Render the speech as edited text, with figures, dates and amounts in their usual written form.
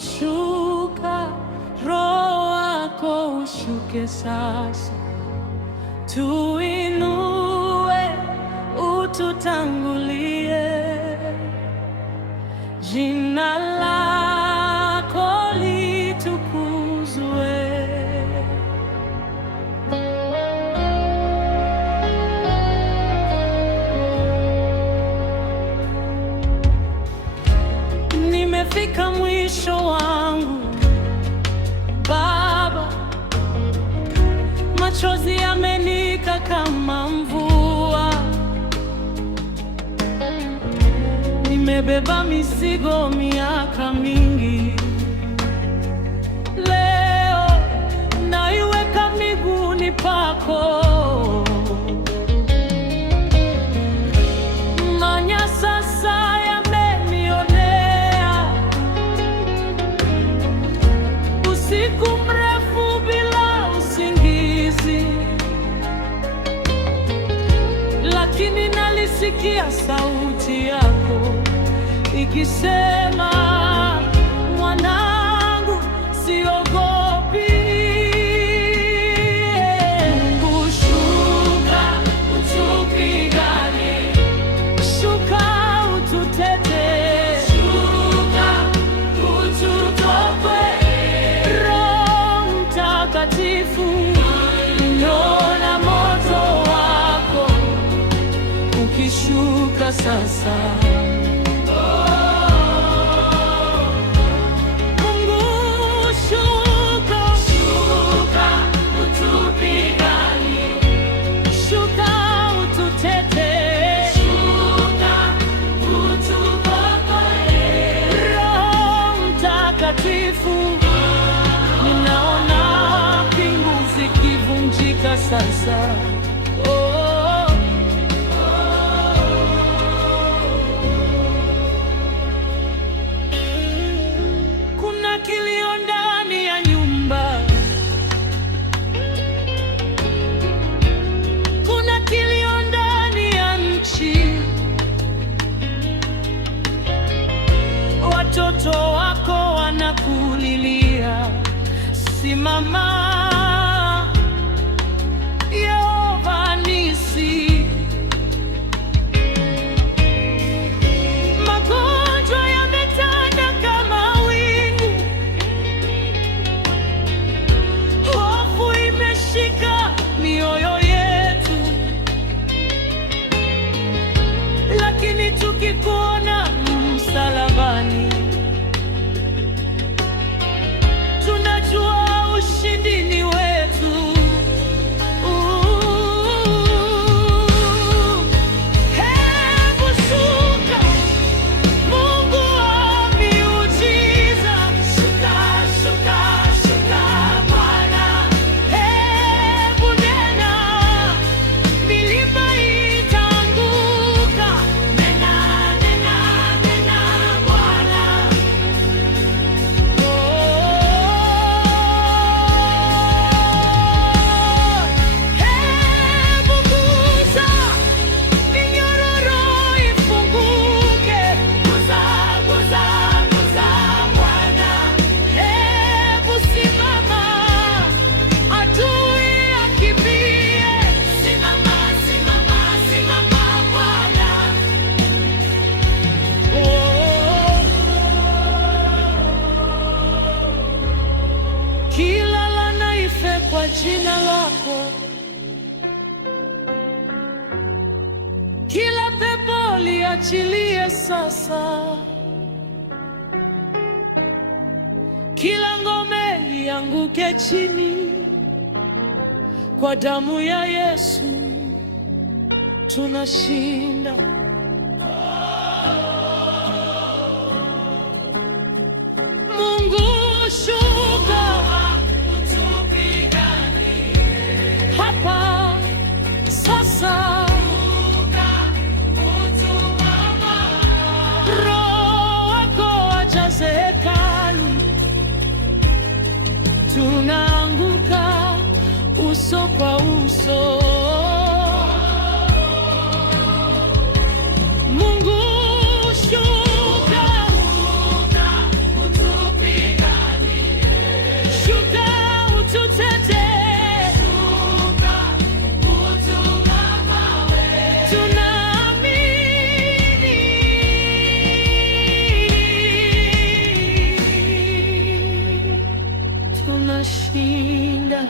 shuka, Roho wako ushuke sasa, tuinue, ututangulie, jina lako litukuzwe. Nimefika mwisho wangu Baba, machozi yamenika kama mvua, nimebeba mizigo miaka mingi, leo naiweka miguuni pako. Usiku mrefu bila usingizi, lakini nalisikia sauti yako ikisema, mwanangu, siogopi. Mungu shuka, utupiganie, shuka ututetee, shuka ututoe. Niona moto wako ukishuka sasa. Mungu shuka, shuka utupiganie, shuka ututetee, shuka utuokoe. Roho Mtakatifu, ninaona zikivunjika sasa. Kuna kilio ndani ya nyumba, kuna kilio ndani ya nchi. Watoto wako wanakulilia, simama Yehova Nisi. Magonjwa yametanda kama wingu, hofu imeshika mioyo yetu, lakini tukikuona msalabani, tunajua ushindi ni wetu. Kila laana ife kwa jina lako, kila pepo liachilie sasa, kila ngome lianguke chini. Kwa damu ya Yesu tunashinda. Mungu shuka, hapa sasa. Roho wako ajaze hekalu, tunaanguka uso kwa uso. Mungu shuka, utupiganie. tunashinda.